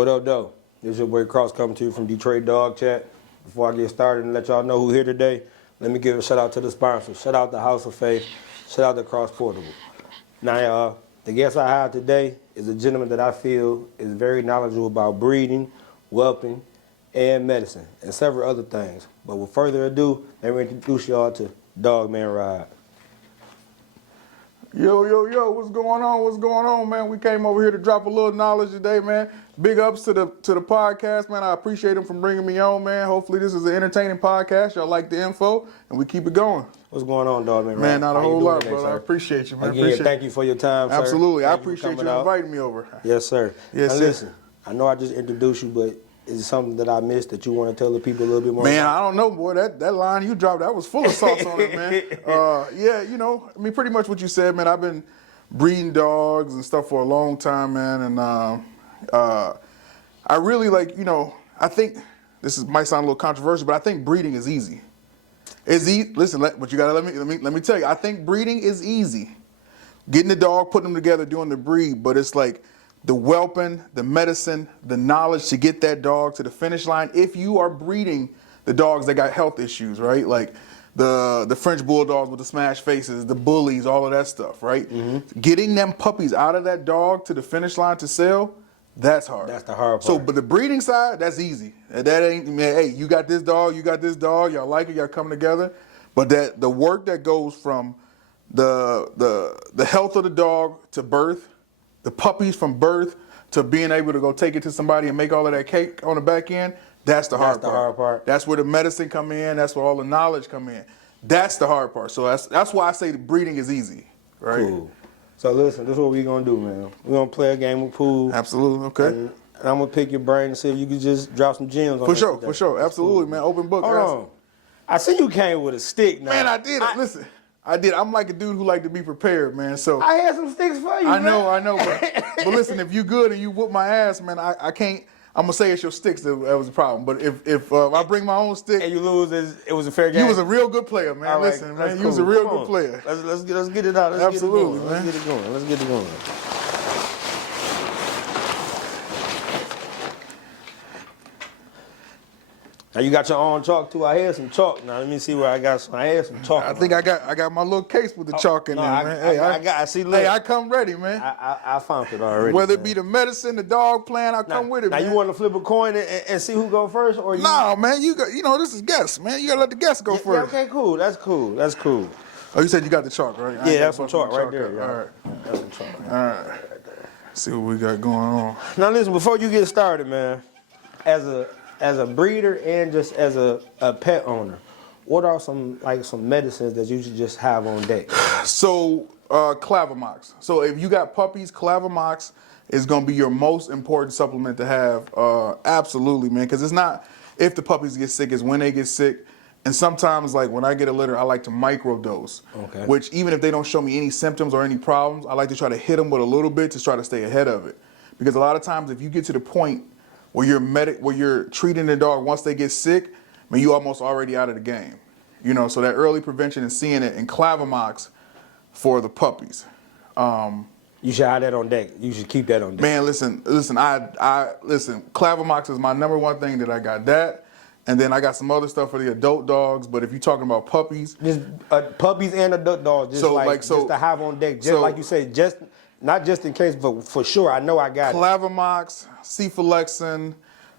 What up, though? This is your boy Cross coming to you from Detroit Dog Chat. Before I get started and let y'all know who's here today, let me give a shout out to the sponsors. Shout out to House of Faith. Shout out to Cross Portable. Now, y'all, the guest I have today is a gentleman that I feel is very knowledgeable about breeding, whelping, and medicine, and several other things. But with further ado, let me introduce y'all to Dogman Rod. Yo, what's going on? What's going on, man? We came over here to drop a little knowledge today, man. Big ups to the podcast, man. I appreciate him for bringing me on, man. Hopefully this is an entertaining podcast. Y'all like the info, and we keep it going. What's going on, Dogman Rod? Man, not a How you whole doing lot, today, brother. sir? I appreciate you, man. Again, thank you for your time, sir. Absolutely. I Thank you for appreciate you coming out. inviting me over. Yes, sir. Yes, now, sir. listen, I know I just introduced you, but is it something that I missed that you want to tell the people a little bit more Man, about? I don't know, boy. That line you dropped, that was full of sauce on it, man. Yeah, you know, I mean, pretty much what you said, man. I've been breeding dogs and stuff for a long time, man, and I really like, you know, I think might sound a little controversial, but I think breeding is easy. It's easy. Listen, but you gotta let me tell you. I think breeding is easy. Getting the dog, putting them together, doing the breed, but it's like the whelping, the medicine, the knowledge to get that dog to the finish line. If you are breeding the dogs that got health issues, right? Like the French bulldogs with the smashed faces, the bullies, all of that stuff, right? Mm-hmm. Getting them puppies out of that dog to the finish line to sell, that's hard. That's the hard part. So, but the breeding side, that's easy. That ain't, man, hey, you got this dog, y'all like it, y'all come together. But the work that goes from the health of the dog to birth, the puppies from birth to being able to go take it to somebody and make all of that cake on the back end, that's the hard part. That's where the medicine come in. That's where all the knowledge come in. That's the hard part. So that's why I say the breeding is easy, right? Cool. So listen, this is what we're going to do, man. We're going to play a game of pool. Absolutely, okay. And I'm going to pick your brain and see if you can just drop some gems on For us sure, today. for sure. That's Absolutely, cool. man. Open book. Hold on. I see you came with a stick now. Man, I did. Listen, I did. I'm like a dude who like to be prepared, man. So I had some sticks for you, I man. know. But listen, if you good and you whoop my ass, man, I can't. I'm gonna say it's your sticks that was the problem. But if I bring my own stick, And you lose, it was a fair game. you was a real good player, man. All right, Listen, that's man, you cool. was a real Come good on. player. Let's get it out. Absolutely, Let's man. get it going. Let's get it going. Now you got your own chalk too. I had some chalk. Now let me see where I got some. I had some chalk. I think I got my little case with the chalk in no, there, man. I see. Look, Hey, I come ready, man. I found it already. Whether it man. be the medicine, the dog plan, I come with it, Now man. you want to flip a coin and see who go first, or you? No, man, this is guess, man. You gotta let the guest go Yeah, first. okay, cool. That's cool. Oh, you said you got the chalk, right? Yeah, that's some chalk right there. All Yeah. right. That's some chalk. All right. See what we got going on. Now listen, before you get started, man, as a breeder and just as a pet owner, what are some medicines that you should just have on deck? So, Clavamox. So if you got puppies, Clavamox is gonna be your most important supplement to have. Absolutely, man, because it's not if the puppies get sick, it's when they get sick. And sometimes, like when I get a litter, I like to microdose. Okay. Which even if they don't show me any symptoms or any problems, I like to try to hit them with a little bit to try to stay ahead of it. Because a lot of times, if you get to the point where you're treating the dog once they get sick, I mean, you almost already out of the game. You know, so that early prevention and seeing it in Clavamox for the puppies. You should have that on deck. You should keep that on deck. Man, listen. Clavamox is my number one thing that I got that, and then I got some other stuff for the adult dogs. But if you're talking about puppies, Just puppies and adult dogs, just just to have on deck, just like you said, just not just in case, but for sure. I know I got it. Clavamox, Cephalexin.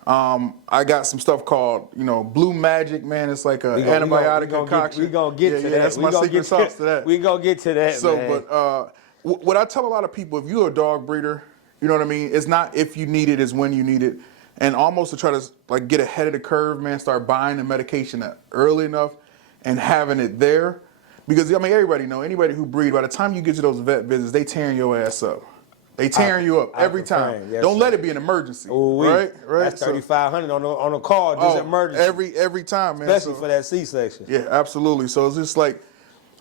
I got some stuff called, Blue Magic, man. It's like an antibiotic concoction. We gonna get to that. That's my secret sauce to that. We gonna get to that. So, man. but what I tell a lot of people, if you're a dog breeder, you know what I mean? It's not if you need it, it's when you need it. And almost to try to get ahead of the curve, man, start buying the medication early enough and having it there. Because, I mean, everybody know, anybody who breed, by the time you get to those vet visits, they tearing your ass up. They tearing you up every time. Yes, Don't sir. let it be an emergency, Ooh-wee. right? That's $3,500 on a call, just emergency. Every time, man. Especially for that C-section. Yeah, absolutely. So it's just like,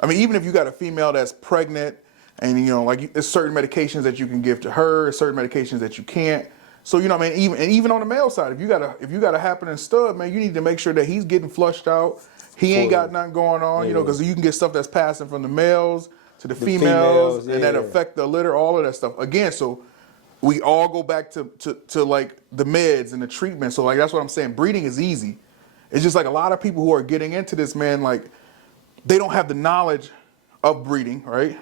I mean, even if you got a female that's pregnant and, there's certain medications that you can give to her, certain medications that you can't. So, I mean, even on the male side, if you got a happening stud, man, you need to make sure that he's getting flushed out. He ain't got nothing going on, because you can get stuff that's passing from the males to the females, and that affect the litter, all of that stuff. Again, so we all go back to like the meds and the treatment. So like that's what I'm saying. Breeding is easy. It's just like a lot of people who are getting into this, man, like they don't have the knowledge of breeding, right?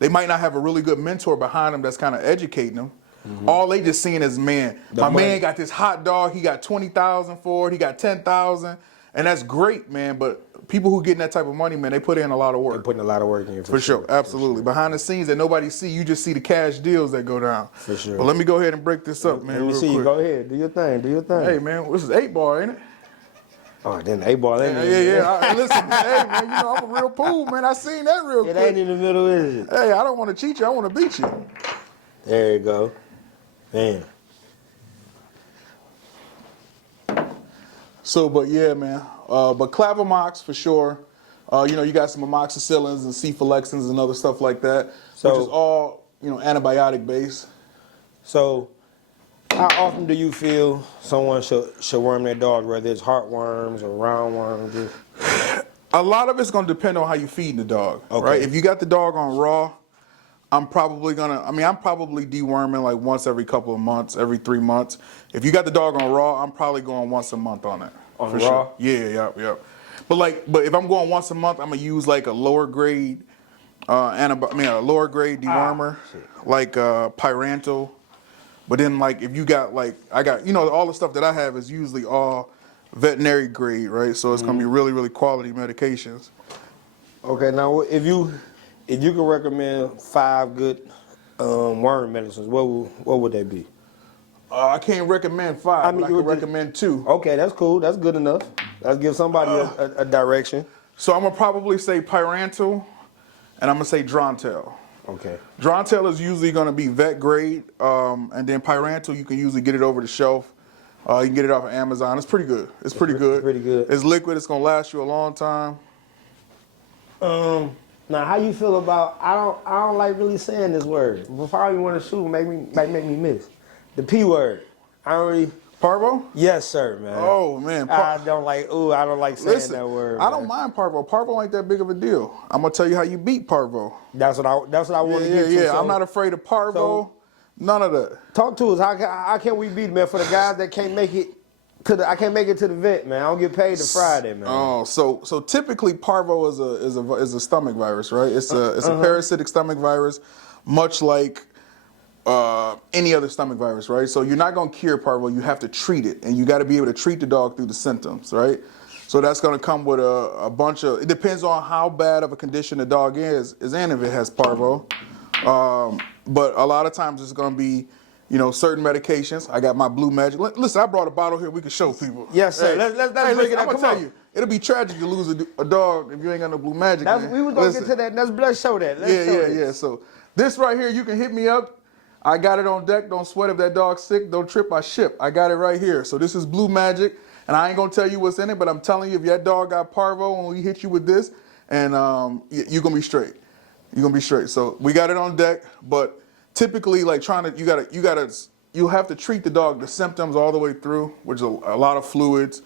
They might not have a really good mentor behind them that's kind of educating them. All they just seeing is, man, my man got this hot dog. He got 20,000 for it. He got 10,000, and that's great, man. But people who getting that type of money, man, they put in a lot of work. They're putting a lot of work in For sure, absolutely. Behind the scenes that nobody see, you just see the cash deals that go down. For sure. But let me go ahead and break this up, man. Let me real see. quick. Go ahead. Do your thing. Do your thing. Hey, man, this is 8-bar, ain't it? Oh, then the 8-ball ain't Yeah. Listen, man, hey, man, you know I'm a real pool, man. I seen that real It quick. ain't in the middle, is it? Hey, I don't want to cheat you. I want to beat you. There you go. Man. So, but yeah, man. But Clavamox for sure. You know, you got some amoxicillins and cephalexins and other stuff like that, So- which is all, you know, antibiotic based. So, how often do you feel someone should worm their dog, whether it's heartworms or roundworms? A lot of it's going to depend on how you feed the dog, Okay. right? If you got the dog on raw, I'm probably deworming like once every couple of months, every 3 months. If you got the dog on raw, I'm probably going once a month on it. On for raw? Sure. Yeah. But if I'm going once a month, I'm gonna use like a lower grade, a lower grade dewormer, like Pyrantel. But then like if you got like all the stuff that I have is usually all veterinary grade, right? So it's gonna be really, really quality medications. Okay, now if you could recommend 5 good worm medicines, what would they be? I can't recommend 5, but I you can would just- recommend 2. Okay, that's cool. That's good enough. Let's give somebody a direction. So I'm gonna probably say Pyrantel, and I'm gonna say Drontel. Okay. Drontel is usually gonna be vet grade, and then Pyrantel you can usually get it over the shelf. You can get it off of Amazon. It's pretty good. It's pretty good. pretty good. It's liquid. It's gonna last you a long time. Now, how you feel about? I don't like really saying this word. Before I even want to shoot, might make me miss the P word. I don't really. Parvo? Yes, sir, man. Oh man. I don't like saying Listen, that word. I don't man. mind Parvo. Parvo ain't that big of a deal. I'm gonna tell you how you beat Parvo. That's what I want to get to. Yeah. So I'm not afraid of Parvo. None of that. Talk to us. How can we beat, man? For the guys that can't make it I can't make it to the vet, man. I don't get paid till Friday, man. Oh, so typically Parvo is a stomach virus, right? It's a parasitic stomach virus, much like any other stomach virus, right? So you're not gonna cure Parvo. You have to treat it, and you got to be able to treat the dog through the symptoms, right? So that's gonna come with a bunch of. It depends on how bad of a condition the dog is and if it has Parvo. But a lot of times it's gonna be, certain medications. I got my Blue Magic. Listen, I brought a bottle here. We can show people. Yes, sir. Let's break it I'm down. gonna Come tell on. you, it'll be tragic to lose a dog if you ain't got no Blue Magic. Man. We was gonna Listen. get to that. Let's show that. Let's show this. Yeah. So this right here, you can hit me up. I got it on deck. Don't sweat if that dog's sick. Don't trip. I ship. I got it right here. So this is Blue Magic, and I ain't gonna tell you what's in it, but I'm telling you, if your dog got Parvo and we hit you with this, and you're gonna be straight. You're gonna be straight. So we got it on deck, but typically, like you have to treat the dog, the symptoms all the way through, which is a lot of fluids.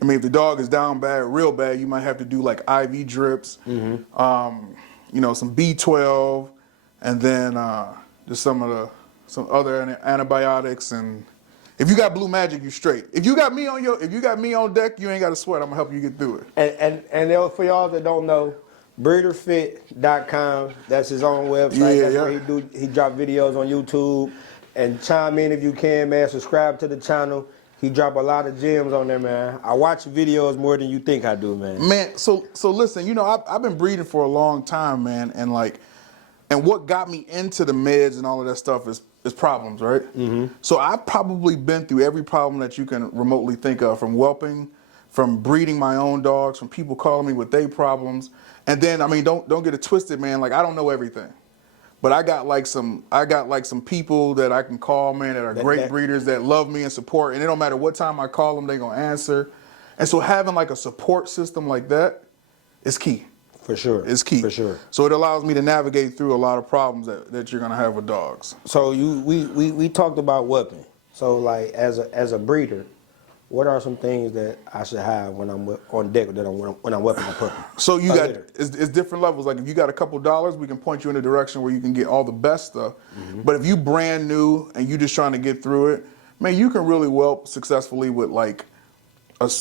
I mean, if the dog is down bad, real bad, you might have to do like IV drips, some B12, and then just some other antibiotics. And if you got Blue Magic, you straight. If you got me on deck, you ain't got to sweat. I'm gonna help you get through it. And for y'all that don't know, breederfit.com, that's his own website. Yeah, That's where he drop videos on YouTube. And chime in if you can, man. Subscribe to the channel. He drop a lot of gems on there, man. I watch videos more than you think I do, man. Man, so listen, I've been breeding for a long time, man, and what got me into the meds and all of that stuff is problems, right? Mm-hmm. So I've probably been through every problem that you can remotely think of, from whelping, from breeding my own dogs, from people calling me with their problems, and then don't get it twisted, man. Like, I don't know everything. But I got like some people that I can call, man, that are great breeders that love me and support. And it don't matter what time I call them, they gonna answer. And so having like a support system like that is key. For sure. It's key. For sure. So it allows me to navigate through a lot of problems that you're gonna have with dogs. So we talked about whelping. So like as a breeder, what are some things that I should have when I'm on deck when I'm whipping a puppy? So you A got litter. it's different levels. Like if you got a couple dollars, we can point you in a direction where you can get all the best stuff. But if you brand new and you just trying to get through it, man, you can really whelp successfully with like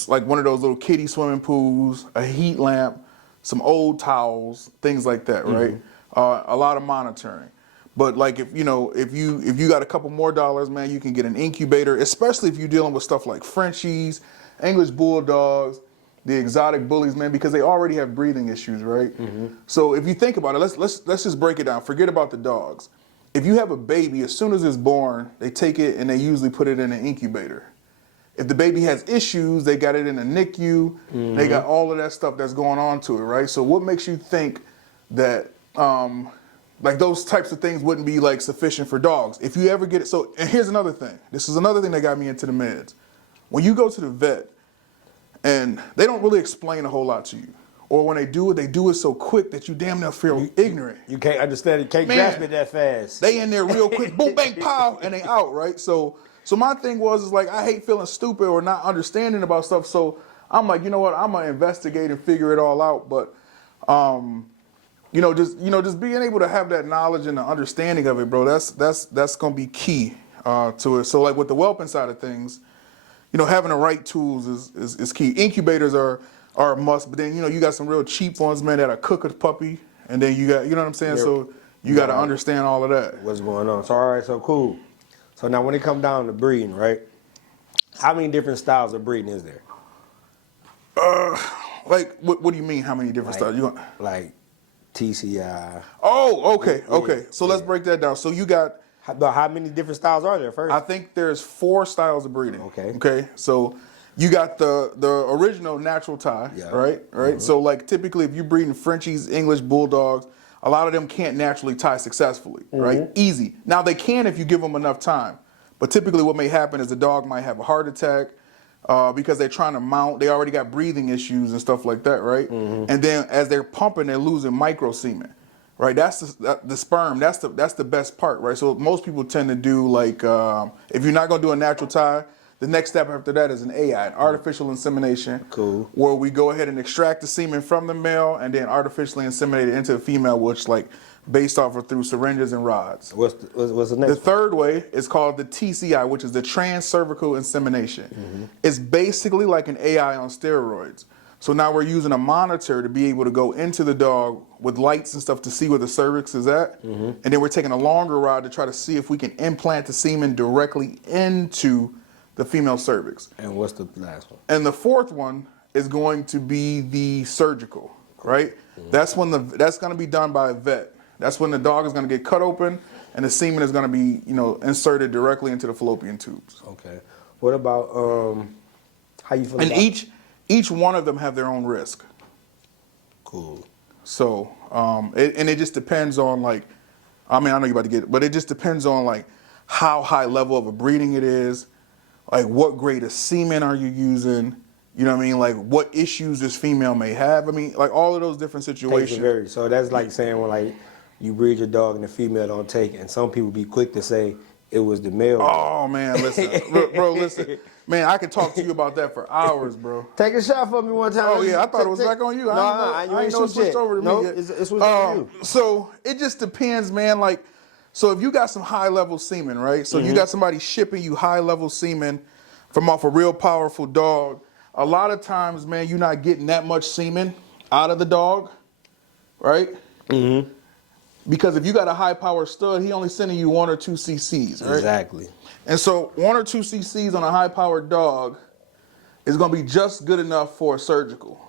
like one of those little kiddie swimming pools, a heat lamp, some old towels, things like that, right? A lot of monitoring. But like if you got a couple more dollars, man, you can get an incubator, especially if you're dealing with stuff like Frenchies, English bulldogs, the exotic bullies, man, because they already have breathing issues, right? So if you think about it, let's just break it down. Forget about the dogs. If you have a baby, as soon as it's born, they take it and they usually put it in an incubator. If the baby has issues, they got it in a NICU. They got all of that stuff that's going on to it, right? So what makes you think that like those types of things wouldn't be like sufficient for dogs? If you ever get it, so, and here's another thing. This is another thing that got me into the meds. When you go to the vet and they don't really explain a whole lot to you, or when they do it so quick that you damn near feel ignorant. You can't understand it, can't Man, grasp it that fast. They in there real quick, boom, bang, pow, and they out, right? So my thing was like I hate feeling stupid or not understanding about stuff. So I'm like, you know what? I'm gonna investigate and figure it all out. But just being able to have that knowledge and the understanding of it, bro, that's gonna be key to it. So like with the whelping side of things, having the right tools is key. Incubators are a must, but then you got some real cheap ones, man, that'll cook a puppy, and then you got, you know what I'm saying? So you got to understand all of that. What's going on? So all right, so cool. So now when it comes down to breeding, right? How many different styles of breeding is there? Like what do you mean? How many different styles? Like TCI. Oh, okay. So let's break that down. So you got. But how many different styles are there first? I think there's 4 styles of breeding. Okay. Okay. So you got the original natural tie, Yeah. right? So like typically if you're breeding Frenchies, English bulldogs, a lot of them can't naturally tie successfully, right? Easy. Now they can if you give them enough time, but typically what may happen is the dog might have a heart attack because they're trying to mount. They already got breathing issues and stuff like that, right? And then as they're pumping, they're losing micro semen. Right, that's the sperm. That's the best part, right? So most people tend to do like if you're not gonna do a natural tie, the next step after that is an AI, an artificial insemination. Cool. Where we go ahead and extract the semen from the male and then artificially inseminate it into the female, which like based off of through syringes and rods. What's the next? The third way is called the TCI, which is the transcervical insemination. It's basically like an AI on steroids. So now we're using a monitor to be able to go into the dog with lights and stuff to see where the cervix is at. And then we're taking a longer rod to try to see if we can implant the semen directly into the female cervix. And what's the last one? And the fourth one is going to be the surgical, right? That's when that's going to be done by a vet. That's when the dog is going to get cut open and the semen is going to be, inserted directly into the fallopian tubes. Okay. What about how you feel And about each one of them have their own risk. Cool. So, it just depends on like, I know you're about to get it, but it just depends on like how high level of a breeding it is, like what grade of semen are you using, you know what I mean? Like what issues this female may have. I mean, like all of those different situations. So that's like saying when like you breed your dog and the female don't take it, and some people be quick to say it was the male. Oh man, listen, bro, listen. Man, I could talk to you about that for hours, bro. Take a shot for me one time. Oh yeah, I thought it was back on you. No, I ain't know it switched over to me yet. It's switched to you. So it just depends, man. Like, so if you got some high level semen, right? So you got somebody shipping you high level semen from off a real powerful dog. A lot of times, man, you're not getting that much semen out of the dog, right? Because if you got a high power stud, he only sending you 1 or 2 cc's, right? Exactly. And so 1 or 2 cc's on a high-powered dog is going to be just good enough for a surgical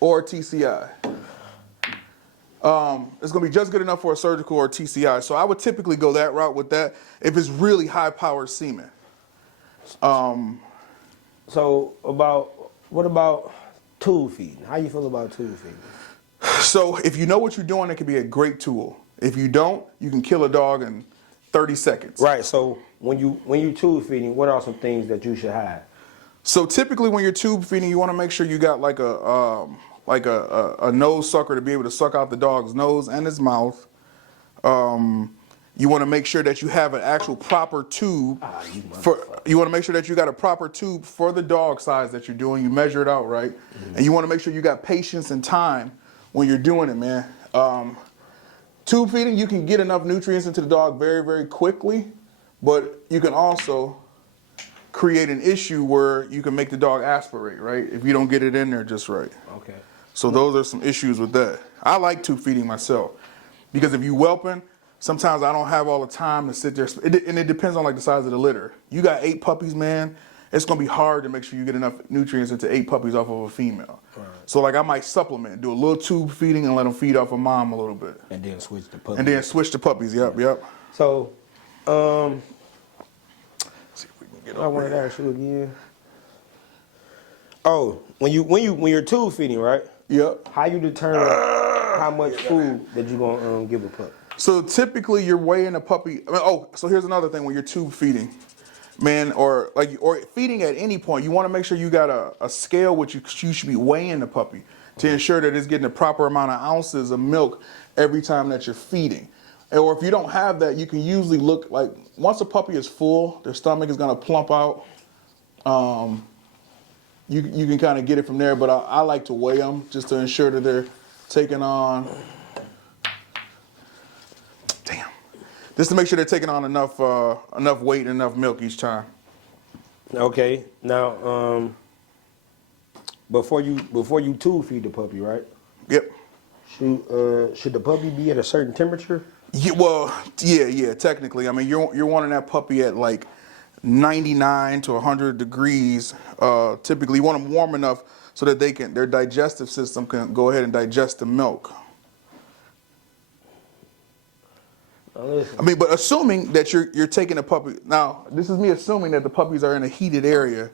or a TCI. It's going to be just good enough for a surgical or TCI. So I would typically go that route with that if it's really high-powered semen. So what about tube feeding? How you feel about tube feeding? So if you know what you're doing, it can be a great tool. If you don't, you can kill a dog in 30 seconds. Right. So when you tube feeding, what are some things that you should have? So typically when you're tube feeding, you want to make sure you got like a nose sucker to be able to suck out the dog's nose and his mouth. You want to make sure that you have an actual proper tube you want to make sure that you got a proper tube for the dog size that you're doing. You measure it out, right? And you want to make sure you got patience and time when you're doing it, man. Tube feeding, you can get enough nutrients into the dog very, very quickly, but you can also create an issue where you can make the dog aspirate, right? If you don't get it in there just right. Okay. So those are some issues with that. I like tube feeding myself because if you whelping, sometimes I don't have all the time to sit there. And it depends on like the size of the litter. You got 8 puppies, man. It's gonna be hard to make sure you get enough nutrients into 8 puppies off of a female. Right. So like I might supplement, do a little tube feeding and let them feed off of mom a little bit. And then switch to puppies. And then switch to puppies. Yep, yep. So, See if we can get I wanted to ask you again. Oh, when you're tube feeding, right? Yep. How you determine how much food that you gonna give a pup? So typically you're weighing a puppy. So here's another thing when you're tube feeding, man, or feeding at any point, you want to make sure you got a scale which you should be weighing the puppy to ensure that it's getting the proper amount of ounces of milk every time that you're feeding. Or if you don't have that, you can usually look like once a puppy is full, their stomach is going to plump out. You can kind of get it from there, but I like to weigh them just to ensure that they're taking on. Just to make sure they're taking on enough weight and enough milk each time. Okay. Now, before you tube feed the puppy, right? Yep. Should the puppy be at a certain temperature? Yeah. Technically, I mean, you're wanting that puppy at like 99 to 100 degrees. Typically, you want them warm enough so that their digestive system can go ahead and digest the milk. I mean, but assuming that you're taking a puppy. Now, this is me assuming that the puppies are in a heated area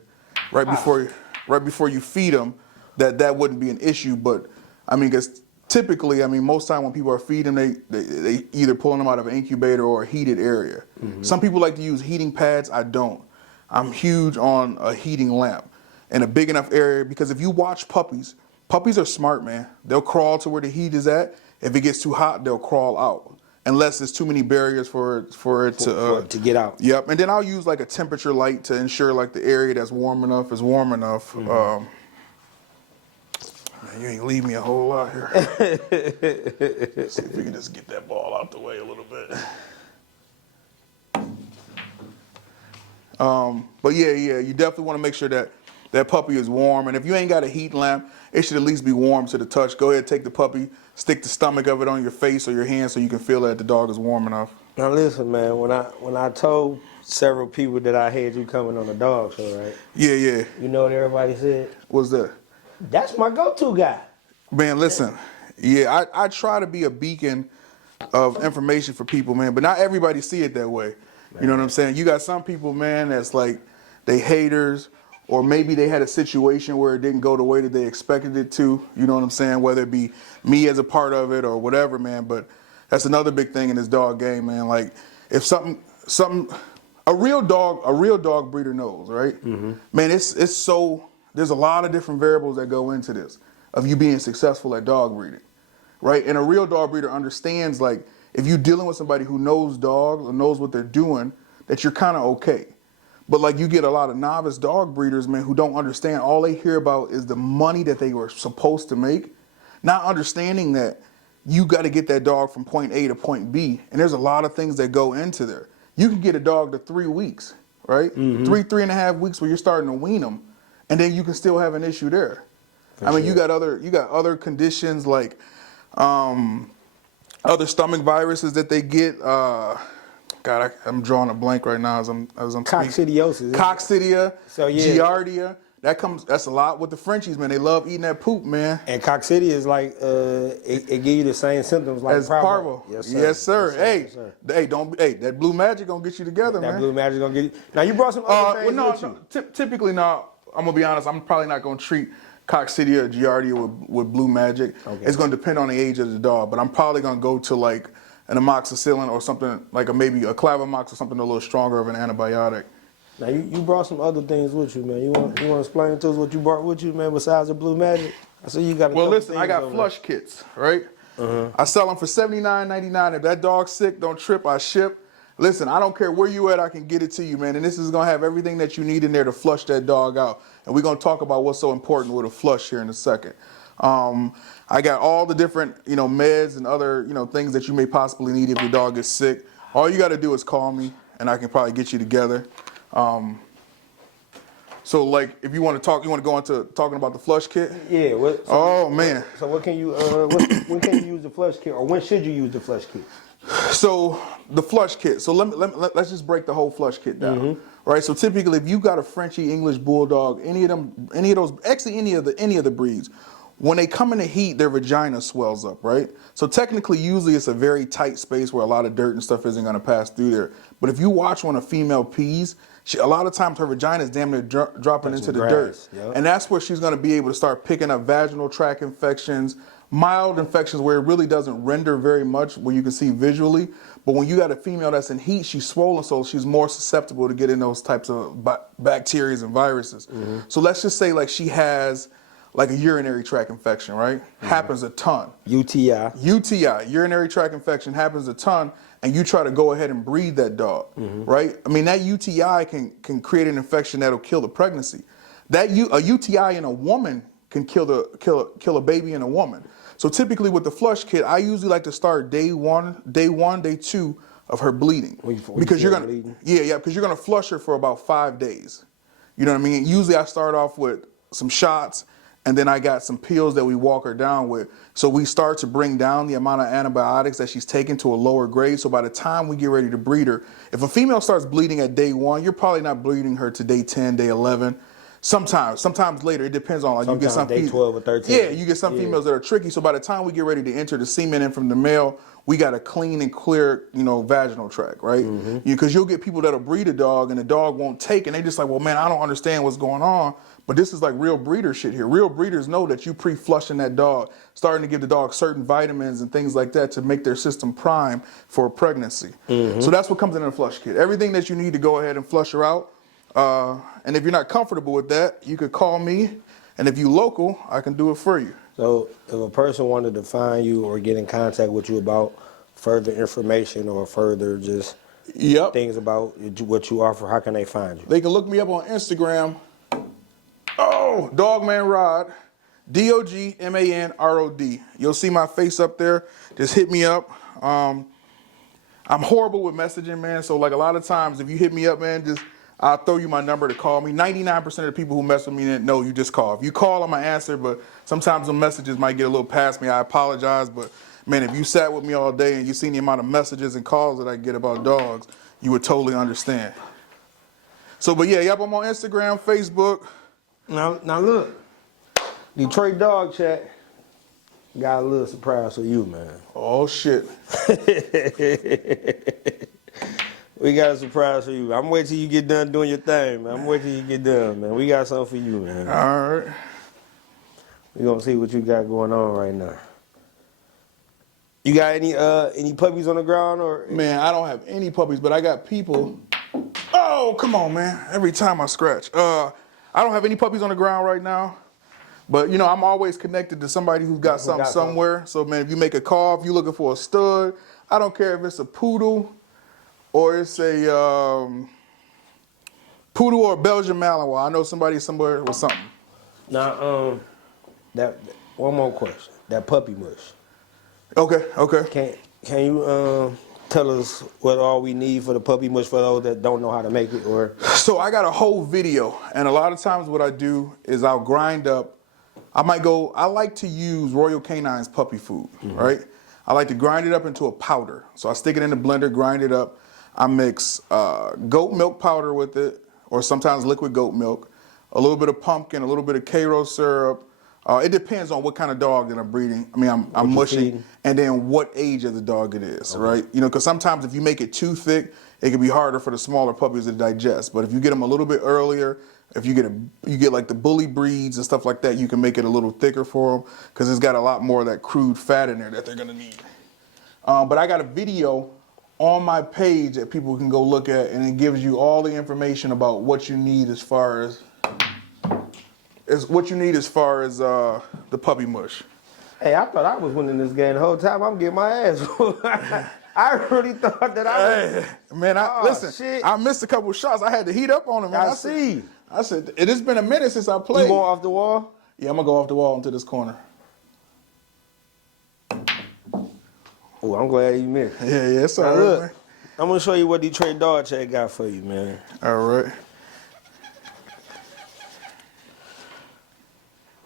right before you feed them. That wouldn't be an issue. But I mean, because typically, I mean, most time when people are feeding, they either pulling them out of an incubator or a heated area. Mm-hmm. Some people like to use heating pads. I don't. I'm huge on a heating lamp in a big enough area because if you watch puppies are smart, man. They'll crawl to where the heat is at. If it gets too hot, they'll crawl out. Unless there's too many barriers for it to get out. Yep, and then I'll use like a temperature light to ensure like the area that's warm enough is warm enough. Mm-hmm. Man, you ain't leave me a whole lot here. See if we can just get that ball out the way a little bit. But yeah, you definitely want to make sure that that puppy is warm, and if you ain't got a heat lamp, it should at least be warm to the touch. Go ahead, take the puppy, stick the stomach of it on your face or your hand so you can feel that the dog is warm enough. Now listen, man, when I told several people that I had you coming on the dog show, right? Yeah. You know what everybody said? What's that? That's my go-to guy. Man, listen. Yeah, I try to be a beacon of information for people, man, but not everybody see it that way. Man. You know what I'm saying? You got some people, man, that's like they haters, or maybe they had a situation where it didn't go the way that they expected it to. You know what I'm saying? Whether it be me as a part of it or whatever, man. But that's another big thing in this dog game, man. Like if a real dog breeder knows, right? Mm-hmm. Man, it's so there's a lot of different variables that go into this of you being successful at dog breeding, right? And a real dog breeder understands like if you're dealing with somebody who knows dogs or knows what they're doing, that you're kind of okay. But like you get a lot of novice dog breeders, man, who don't understand. All they hear about is the money that they were supposed to make, not understanding that you got to get that dog from point A to point B. And there's a lot of things that go into there. You can get a dog to 3 weeks, right? Mm-hmm. 3.5 weeks where you're starting to wean them, and then you can still have an issue there. I mean, you got other conditions like other stomach viruses that they get. God, I'm drawing a blank right now as I'm Coccidiosis. Coccidia, so, yeah. Giardia. That's a lot with the Frenchies, man. They love eating that poop, man. And coccidia is like it give you the same symptoms like as parvo. Yes, sir. Yes, sir. Yes, sir. That blue magic gonna get you together, man. That blue magic gonna get you. Now you brought some other things with you. Typically, no. I'm gonna be honest. I'm probably not gonna treat Coccidia or Giardia with blue magic. Okay. It's gonna depend on the age of the dog, but I'm probably gonna go to like an amoxicillin or something like maybe a Clavamox or something a little stronger of an antibiotic. Now you brought some other things with you, man. You want to explain to us what you brought with you, man? Besides the blue magic, I see you got. Well, listen, I got flush kits, right? I sell them for $79.99. If that dog's sick, don't trip, I ship. Listen, I don't care where you at, I can get it to you, man. And this is gonna have everything that you need in there to flush that dog out. And we're gonna talk about what's so important with a flush here in a second. I got all the different, meds and other, things that you may possibly need if your dog is sick. All you gotta do is call me and I can probably get you together. So like, if you want to talk, you want to go into talking about the flush kit? Yeah. Man. So what can you, when can you use the flush kit, or when should you use the flush kit? So the flush kit. So let's just break the whole flush kit down. Right. So typically, if you got a Frenchie, English Bulldog, any of those, actually any of the breeds, when they come in the heat, their vagina swells up, right? So technically, usually it's a very tight space where a lot of dirt and stuff isn't going to pass through there. But if you watch when a female pees, a lot of times her vagina is damn near dropping into the dirt. Yep. And that's where she's going to be able to start picking up vaginal tract infections, mild infections where it really doesn't render very much, where you can see visually. But when you got a female that's in heat, she's swollen, so she's more susceptible to getting those types of bacteria and viruses. So let's just say like she has like a urinary tract infection, right? Happens a ton. UTI, urinary tract infection, happens a ton, and you try to go ahead and breed that dog, right? I mean, that UTI can create an infection that'll kill the pregnancy. A UTI in a woman can kill a baby in a woman. So typically with the flush kit, I usually like to start day one, day two of her bleeding. Because you're gonna flush her for about 5 days. You know what I mean? Usually I start off with some shots, and then I got some pills that we walk her down with. So we start to bring down the amount of antibiotics that she's taking to a lower grade. So by the time we get ready to breed her, if a female starts bleeding at day 1, you're probably not bleeding her to day 10, day 11. Sometimes later. It depends on, like, sometimes you get some day 12 or 13. Yeah, you get some females that are tricky. So by the time we get ready to enter the semen in from the male, we got a clean and clear, vaginal tract, right? Because you'll get people that'll breed a dog and the dog won't take, and they just like, well, man, I don't understand what's going on. But this is like real breeder shit here. Real breeders know that you pre-flushing that dog, starting to give the dog certain vitamins and things like that to make their system prime for a pregnancy. So that's what comes in a flush kit. Everything that you need to go ahead and flush her out. And if you're not comfortable with that, you could call me. And if you local, I can do it for you. So if a person wanted to find you or get in contact with you about further information or further just things about what you offer, how can they find you? They can look me up on Instagram. Oh, Dogman Rod, DOGMANROD. You'll see my face up there. Just hit me up. I'm horrible with messaging, man. So like a lot of times, if you hit me up, man, I'll throw you my number to call me. 99% of the people who mess with me know you just call. If you call, I'm going to answer, but sometimes the messages might get a little past me. I apologize, but man, if you sat with me all day and you seen the amount of messages and calls that I get about dogs, you would totally understand. So, but yeah, I'm on Instagram, Facebook. Now look, Detroit Dog Chat got a little surprise for you, man. Oh, shit. We got a surprise for you. I'm waiting till you get done doing your thing, man. I'm waiting till you get done, man. We got something for you, man. All right. We're going to see what you got going on right now. You got any puppies on the ground? Or? Man, I don't have any puppies, but I got people. Oh, come on, man. Every time I scratch. I don't have any puppies on the ground right now. But, I'm always connected to somebody who's got something somewhere. So, man, if you make a call, if you're looking for a stud, I don't care if it's a poodle or it's a poodle or a Belgian Malinois. I know somebody somewhere with something. Now, that one more question. That puppy mush. Okay. Can you tell us what all we need for the puppy mush for those that don't know how to make it? Or so I got a whole video, and a lot of times what I do is I'll grind up. I like to use Royal Canine's puppy food, right? I like to grind it up into a powder. So I stick it in the blender, grind it up. I mix goat milk powder with it, or sometimes liquid goat milk, a little bit of pumpkin, a little bit of Karo syrup. It depends on what kind of dog that I'm breeding. I mean, I'm mushing, and then what age of the dog it is, right? Because sometimes if you make it too thick, it can be harder for the smaller puppies to digest. But if you get them a little bit earlier, if you get like the bully breeds and stuff like that, you can make it a little thicker for them because it's got a lot more of that crude fat in there that they're gonna need. But I got a video on my page that people can go look at, and it gives you all the information about what you need as far as the puppy mush. Hey, I thought I was winning this game the whole time. I'm getting my ass whooped. I really thought that I was. Hey, man, listen, shit. I missed a couple shots. I had to heat up on him, man. I see. I said, it has been a minute since I You played. going off the wall? Yeah, I'm going to go off the wall into this corner. Oh, I'm glad you missed. Yeah, it's all Now, right, look, man. I'm going to show you what Detroit Dog Chat got for you, man. All right.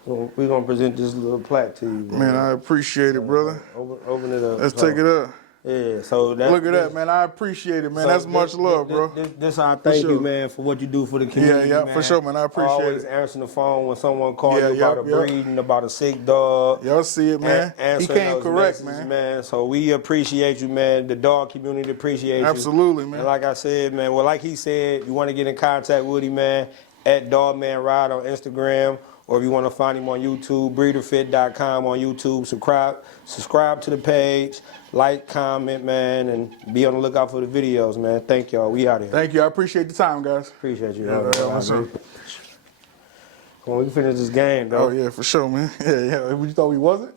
We're going to present this little plaque to you, Man, I appreciate it, brother. Open it up. Let's take it up. Yeah, so that, Look at that, man. I appreciate it, man. That's much love, bro. This I thank sure. you, man, for what you do for the community. Yeah, man. for sure, man. I appreciate Always it. answering the phone when someone calls Yeah, you about yep. a breeding, about a sick dog. Y'all see it, man. He Answering came those correct, messages, man. So we appreciate you, man. The dog community appreciates you. Absolutely, man. And like I said, man, well, like he said, you want to get in contact with him, man, at Dogman Ride on Instagram, or if you want to find him on YouTube, breederfit.com on YouTube. Subscribe to the page, like, comment, man, and be on the lookout for the videos, man. Thank y'all. We out here. Thank you. I appreciate the time, guys. Appreciate you. what's up? Come on, we can finish this game, though. Oh, yeah, for sure, man. Yeah. You thought we wasn't?